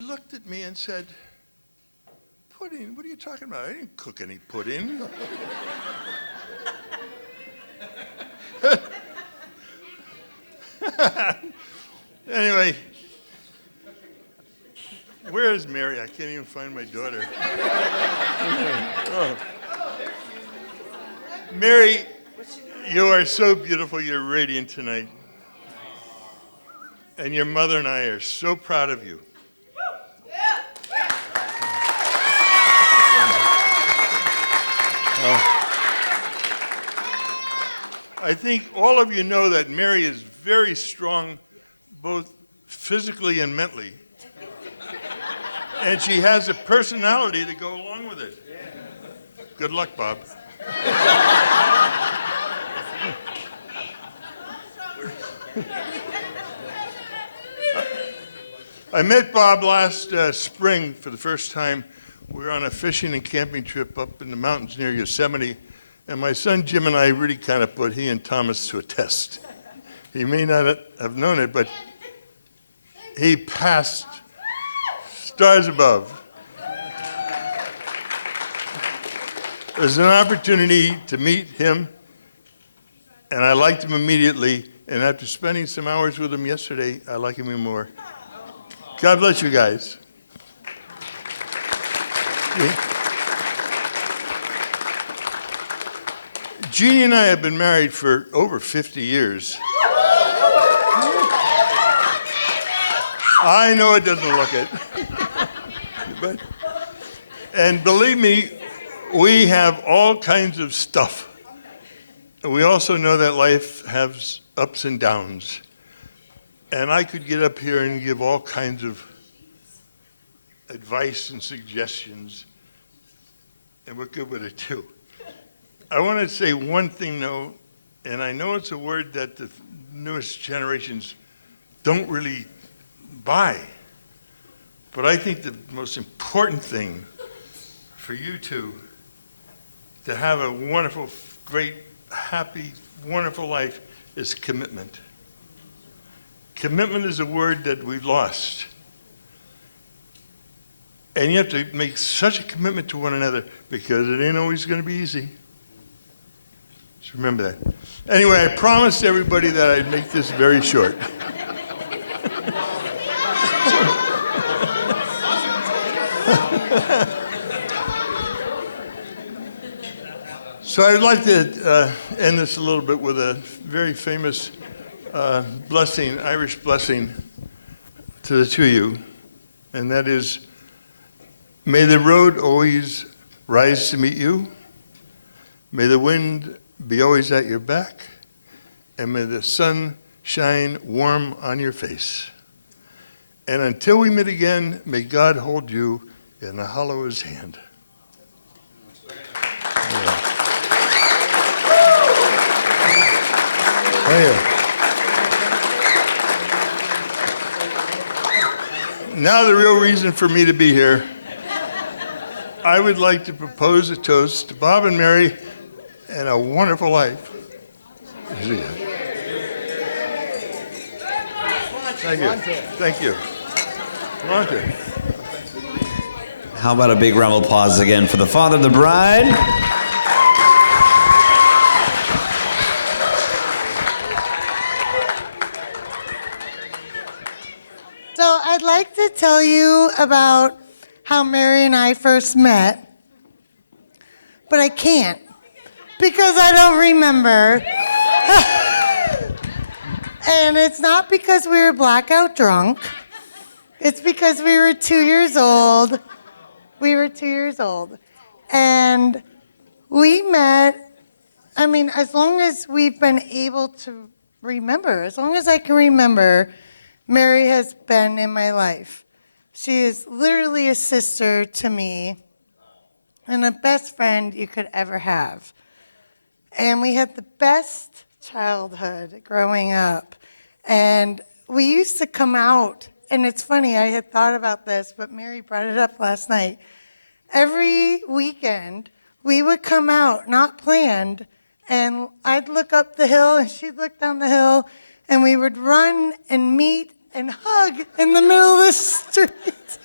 He looked at me and said, "Pudding? What are you talking about? I didn't cook any pudding." Anyway, where is Mary? I can't even find my daughter. Oh. Mary, you are so beautiful. You're radiant tonight. And your mother and I are so proud of you. I think all of you know that Mary is very strong, both physically and mentally. And she has a personality to go along with it. Good luck, Bob. I met Bob last spring for the first time. We were on a fishing and camping trip up in the mountains near Yosemite, and my son Jim and I really kind of put he and Thomas to a test. He may not have known it, but he passed stars above. It was an opportunity to meet him, and I liked him immediately, and after spending some hours with him yesterday, I like him even more. God bless you guys. Jeannie and I have been married for over 50 years. I know it doesn't look it. And believe me, we have all kinds of stuff. We also know that life has ups and downs. And I could get up here and give all kinds of advice and suggestions, and we're good with it too. I want to say one thing though, and I know it's a word that the newest generations don't really buy, but I think the most important thing for you two to have a wonderful, great, happy, wonderful life is commitment. Commitment is a word that we've lost. And you have to make such a commitment to one another because it ain't always going to be easy. Just remember that. Anyway, I promised everybody that I'd make this very short. So I'd like to end this a little bit with a very famous blessing, Irish blessing to the two of you, and that is, may the road always rise to meet you, may the wind be always at your back, and may the sun shine warm on your face. And until we meet again, may God hold you in the hollow of his hand. Now the real reason for me to be here. I would like to propose a toast to Bob and Mary and a wonderful life. Thank you. Thank you. How about a big round of applause again for the father of the bride? So I'd like to tell you about how Mary and I first met, but I can't because I don't remember. And it's not because we were blackout drunk. It's because we were 2 years old. And we met, as long as we've been able to remember, as long as I can remember, Mary has been in my life. She is literally a sister to me and the best friend you could ever have. And we had the best childhood growing up. And we used to come out, and it's funny, I had thought about this, but Mary brought it up last night. Every weekend, we would come out, not planned, and I'd look up the hill, and she'd look down the hill, and we would run and meet and hug in the middle of the street.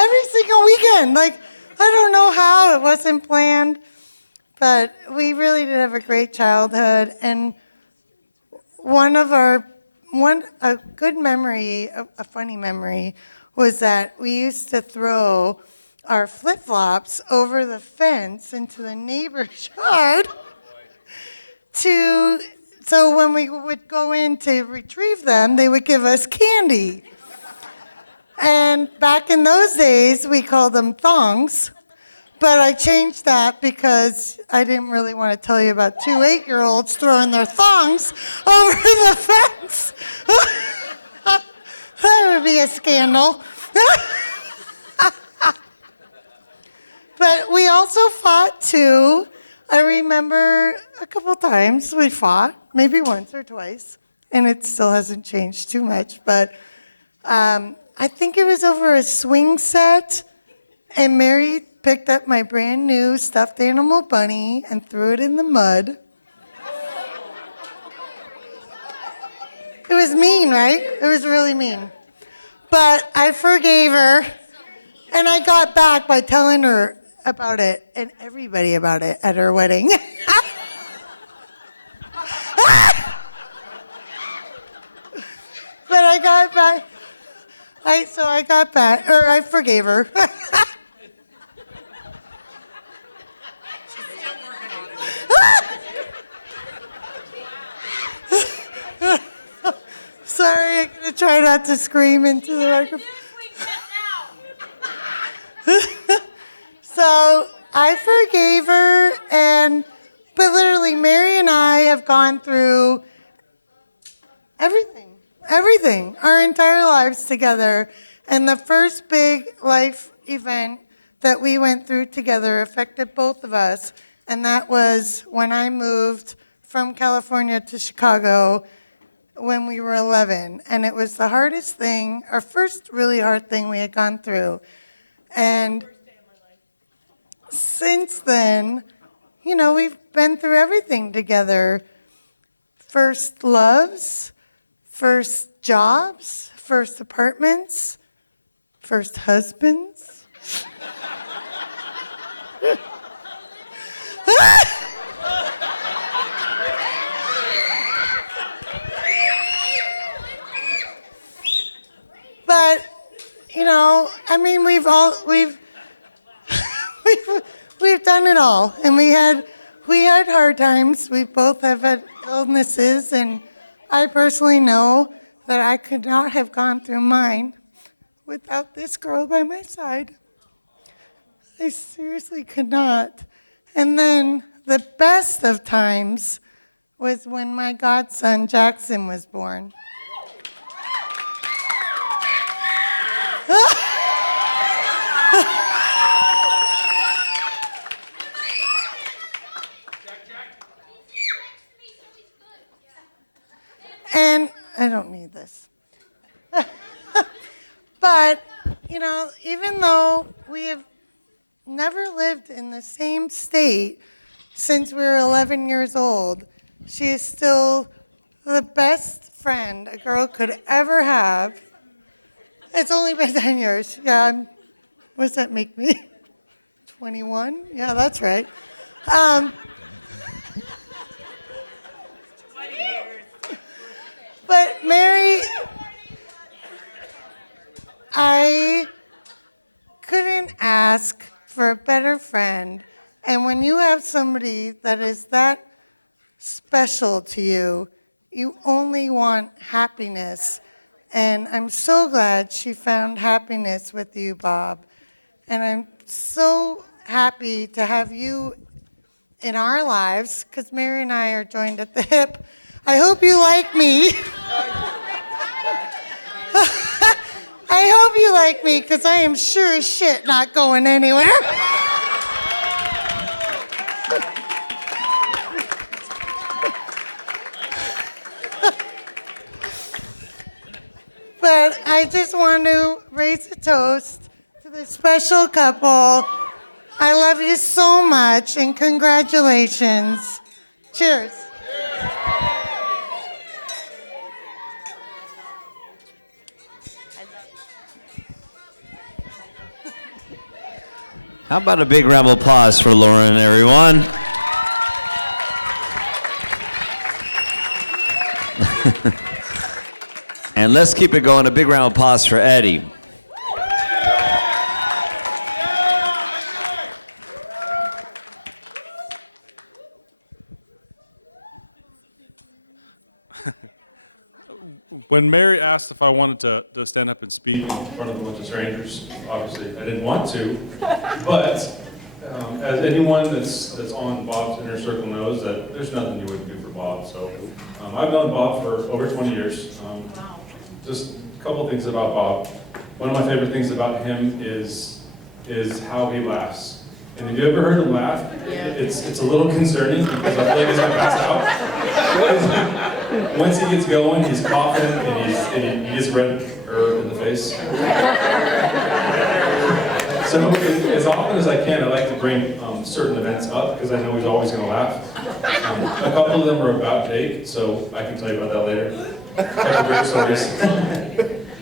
every single weekend. Like, I don't know how, it wasn't planned, but we really did have a great childhood. And a good memory, a funny memory, was that we used to throw our flip-flops over the fence into the neighbor's yard so when we would go in to retrieve them, they would give us candy. And back in those days, we called them thongs. But I changed that because I didn't really want to tell you about 2 8-year-olds throwing their thongs over the fence. That would be a scandal. But we also fought too. I remember a couple times we fought, maybe once or twice, and it still hasn't changed too much. But I think it was over a swing set, and Mary picked up my brand new stuffed animal bunny and threw it in the mud. It was mean, right? It was really mean. But I forgave her, and I got back by telling her about it and everybody about it at her wedding. But I got back. I forgave her. Sorry, I'm going to try not to scream into the microphone. So I forgave her, but literally Mary and I have gone through everything, our entire lives together. And the first big life event that we went through together affected both of us, and that was when I moved from California to Chicago when we were 11. And it was the hardest thing, our first really hard thing we had gone through. And since then, we've been through everything together. First loves, first jobs, first apartments, first husbands. But, we've done it all, and we had hard times. We both have had illnesses, and I personally know that I could not have gone through mine without this girl by my side. I seriously could not. And then the best of times was when my godson Jackson was born. And I don't need this. But, even though we have never lived in the same state since we were 11 years old, she is still the best friend a girl could ever have. It's only been 10 years. Yeah, what does that make me? 21? Yeah, that's right. 20 years. But Mary, I couldn't ask for a better friend. And when you have somebody that is that special to you, you only want happiness. And I'm so glad she found happiness with you, Bob. And I'm so happy to have you in our lives, because Mary and I are joined at the hip. I hope you like me. I hope you like me, because I am sure as shit not going anywhere. But I just want to raise a toast to this special couple. I love you so much, and congratulations. Cheers. How about a big round of applause for Lauren, everyone? And let's keep it going. A big round of applause for Eddie. When Mary asked if I wanted to stand up and speak in front of a bunch of strangers, obviously I didn't want to, but as anyone that's on Bob's Inner Circle knows, that there's nothing you wouldn't do for Bob. So I've known Bob for over 20 years. Just a couple things about Bob. One of my favorite things about him is how he laughs. And have you ever heard him laugh? Yeah. It's a little concerning because I feel like he's gonna pass out. Once he gets going, he's coughing and he gets red in the face. So as often as I can, I like to bring certain events up because I know he's always gonna laugh. A couple of them are about Jake, so I can tell you about that later. A couple great stories.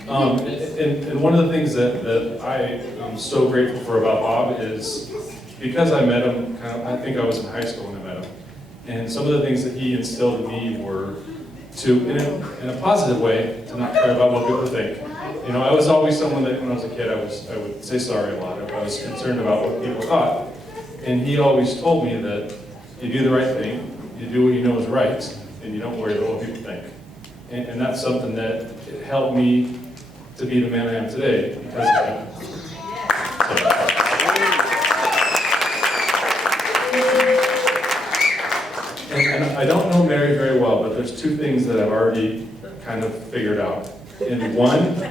And one of the things that I am so grateful for about Bob is because I met him, I think I was in high school when I met him, and some of the things that he instilled in me were to, in a positive way, to not care about what people think. You know, I was always someone that when I was a kid, I would say sorry a lot. I was concerned about what people thought. And he always told me that you do the right thing, you do what you know is right, and you don't worry about what people think. And that's something that helped me to be the man I am today because of him. And I don't know Mary very well, but there's two things that I've already kind of figured out. And one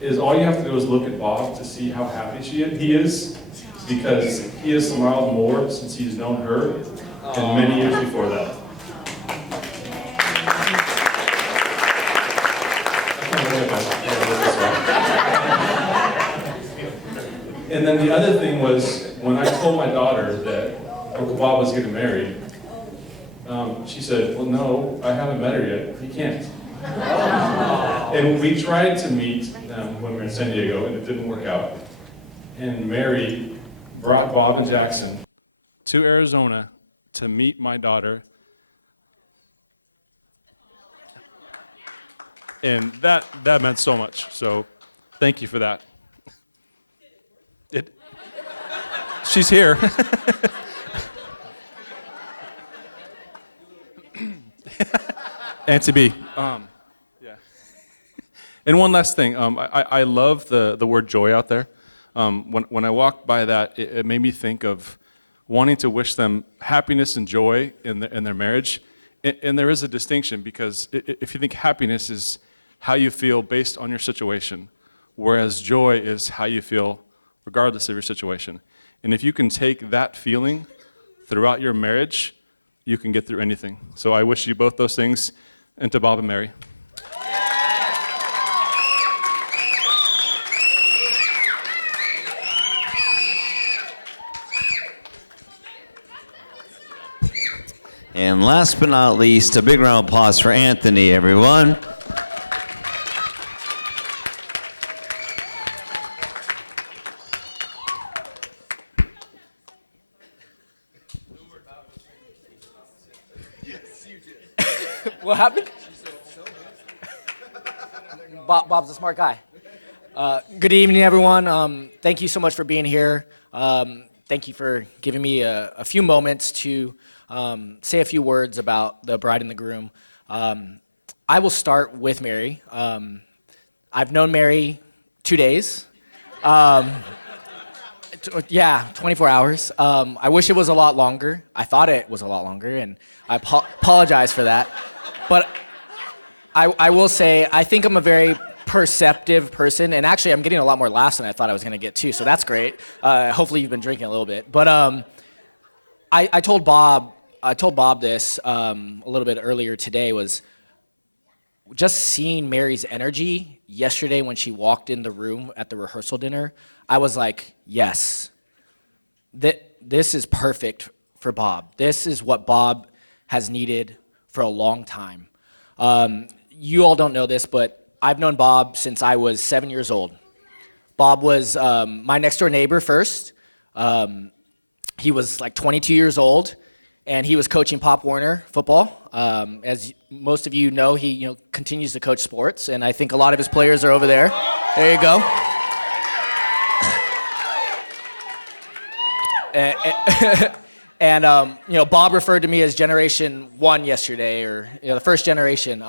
is all you have to do is look at Bob to see how happy he is, because he has smiled more since he's known her and many years before that. And then the other thing was, when I told my daughter that Uncle Bob was getting married, she said, well, no, I haven't met her yet. He can't. And we tried to meet when we were in San Diego, and it didn't work out. And Mary brought Bob and Jackson to Arizona to meet my daughter. And that meant so much. So thank you for that. She's here. Auntie B. Yeah. And one last thing. I love the word joy out there. When I walked by that, it made me think of wanting to wish them happiness and joy in their marriage. And there is a distinction, because if you think happiness is how you feel based on your situation, whereas joy is how you feel regardless of your situation. And if you can take that feeling throughout your marriage, you can get through anything. So I wish you both those things, and to Bob and Mary. And last but not least, a big round of applause for Anthony, everyone. What happened? Bob's a smart guy. Good evening, everyone. Thank you so much for being here. Thank you for giving me a few moments to say a few words about the bride and the groom. I will start with Mary. I've known Mary 2 days. 24 hours. I wish it was a lot longer. I thought it was a lot longer, and I apologize for that. But I will say, I think I'm a very perceptive person, and actually I'm getting a lot more laughs than I thought I was going to get too, so that's great. Hopefully you've been drinking a little bit. But I told Bob this a little bit earlier today, was just seeing Mary's energy yesterday when she walked in the room at the rehearsal dinner. I was like, yes, this is perfect for Bob. This is what Bob has needed for a long time. You all don't know this, but I've known Bob since I was 7 years old. Bob was my next door neighbor first. He was like 22 years old, and he was coaching Pop Warner football. As most of you know, he continues to coach sports, and I think a lot of his players are over there. There you go. And Bob referred to me as Generation 1 yesterday, or the first generation.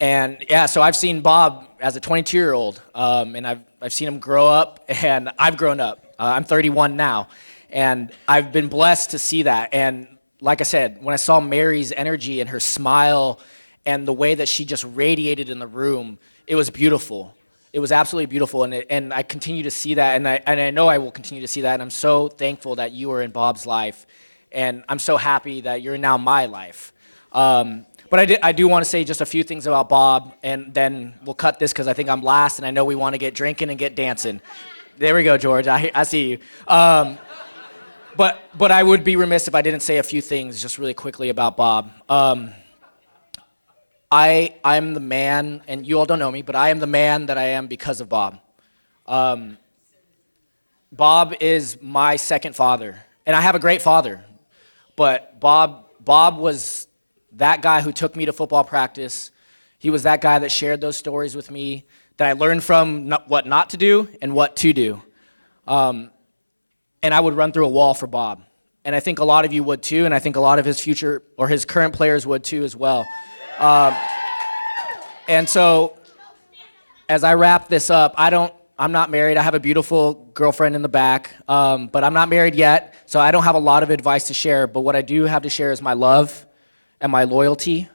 And yeah, so I've seen Bob as a 22-year-old, and I've seen him grow up, and I've grown up. I'm 31 now, and I've been blessed to see that. And like I said, when I saw Mary's energy and her smile and the way that she just radiated in the room, it was beautiful. It was absolutely beautiful, and I continue to see that, and I know I will continue to see that, and I'm so thankful that you were in Bob's life, and I'm so happy that you're now my life. But I do want to say just a few things about Bob, and then we'll cut this because I think I'm last, and I know we want to get drinking and get dancing. There we go, George. I see you. But I would be remiss if I didn't say a few things just really quickly about Bob. I'm the man, and you all don't know me, but I am the man that I am because of Bob. Bob is my second father, and I have a great father, but Bob was that guy who took me to football practice. He was that guy that shared those stories with me, that I learned from what not to do and what to do. And I would run through a wall for Bob. And I think a lot of you would too, and I think a lot of his future or his current players would too as well. And so, as I wrap this up, I'm not married. I have a beautiful girlfriend in the back, but I'm not married yet, so I don't have a lot of advice to share. But what I do have to share is my love and my loyalty.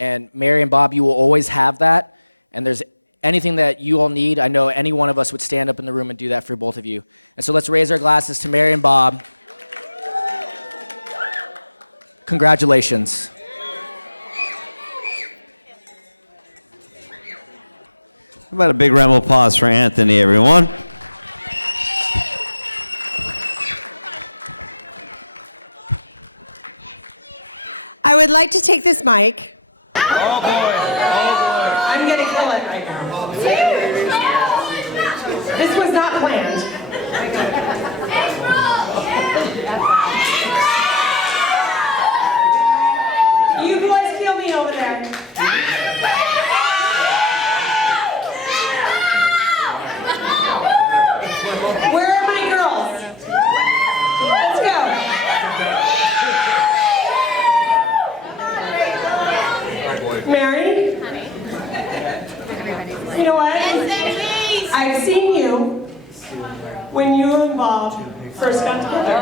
And Mary and Bob, you will always have that. And there's anything that you all need, I know any one of us would stand up in the room and do that for both of you. And so let's raise our glasses to Mary and Bob. Congratulations. How about a big round of applause for Anthony, everyone? I would like to take this mic. Oh boy, oh boy. I'm going to kill it right now. This was not planned. You boys kill me over there. Where are my girls? Let's go. Mary? You know what? I've seen you when you and Bob first got together.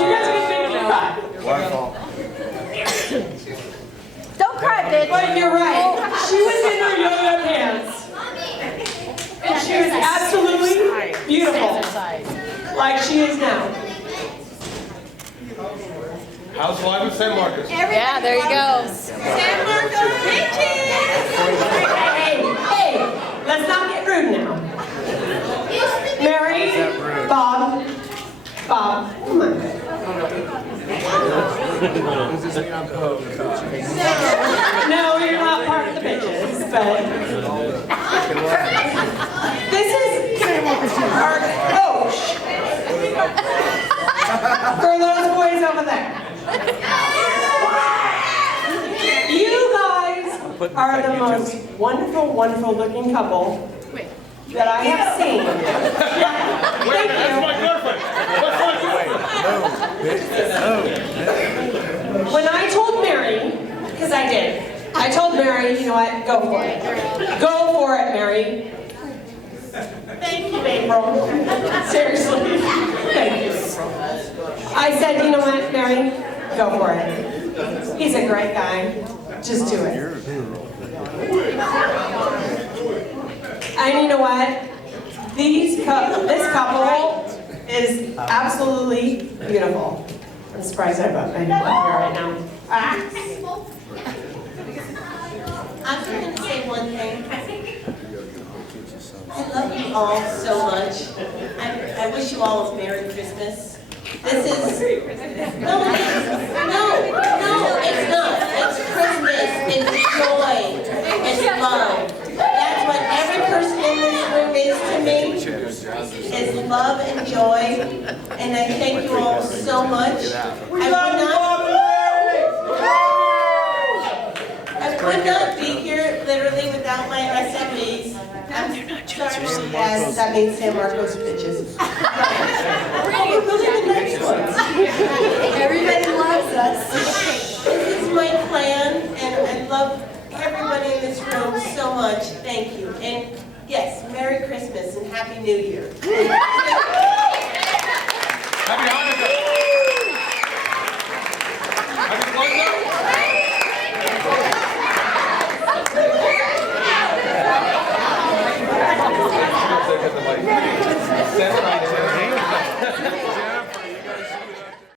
You guys are going to make me cry. Don't cry, bitch. But you're right. She was in her yo-yo pants. And she was absolutely beautiful. Like she is now. Housewife of San Marcos. Yeah, there you go. Hey, let's not get rude now. Mary, Bob, come on. No, you're not part of the bitches, but this is our coach for those boys over there. You guys are the most wonderful, wonderful looking couple that I have seen. Wait a minute, that's my girlfriend. That's my girlfriend. When I told Mary, because I did, I told Mary, you know what, go for it. Go for it, Mary. Thank you, April. Seriously, thank you, April. I said, you know what, Mary, go for it. He's a great guy. Just do it. And you know what? This couple is absolutely beautiful. I'm surprised I brought my hair right now. I'm going to say one thing. I love you all so much. I wish you all a Merry Christmas. This is, no, it is. No, it's not. It's Christmas. It's joy. It's love. That's what every person in this room is to me. is love and joy, and I thank you all so much. I would not be here literally without my SMBs. I'm sorry, Dad, that means San Marcos bitches. But we're really the nice ones. Everybody loves us. This is my clan, and I love everybody in this room so much. Thank you. And yes, Merry Christmas and Happy New Year. Happy Hanukkah. Happy Kwanzaa. Hey, you should go up there and get the mic. Sam and I went